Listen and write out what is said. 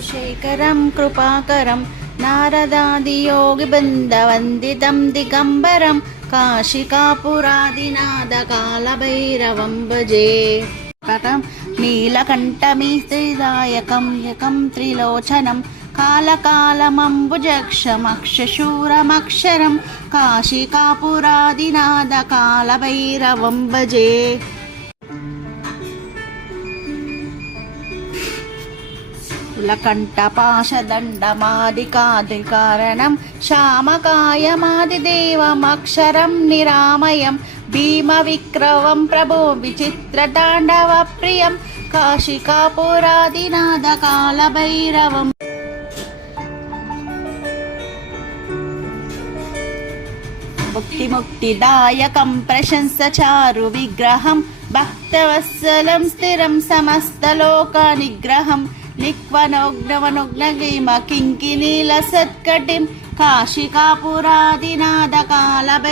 शेखरं कृपाकरं नारदादियोगिबृन्दवन्दितं दिगम्बरं काशिकापुरादिनाथकालभैरवं भजे। नीलकण्ठमीस्त्रिदायकं यकं त्रिलोचनं कालकालमम्बुजक्षमक्षशूरमक्षरं काशिकापुरादिनाथकालभैरवं भजे। कुलकण्ठपाशदण्डमादिकादिकारणं श्यामकायमादिदेवमक्षरं निरामयं भीमविक्रमं प्रभो विचित्रताण्डवप्रियं काशिकापुरादिनाथकालभैरवम्। मुक्तिदायकं प्रशंसचारु विग्रहं भक्तवत्सलं स्थिरं समस्तलोकनिग्रहं निक्वनोग्नवनुग्नगिम किङ्किनीलसत्कटिं काशिकापुरादिनाथकालभैरवम्।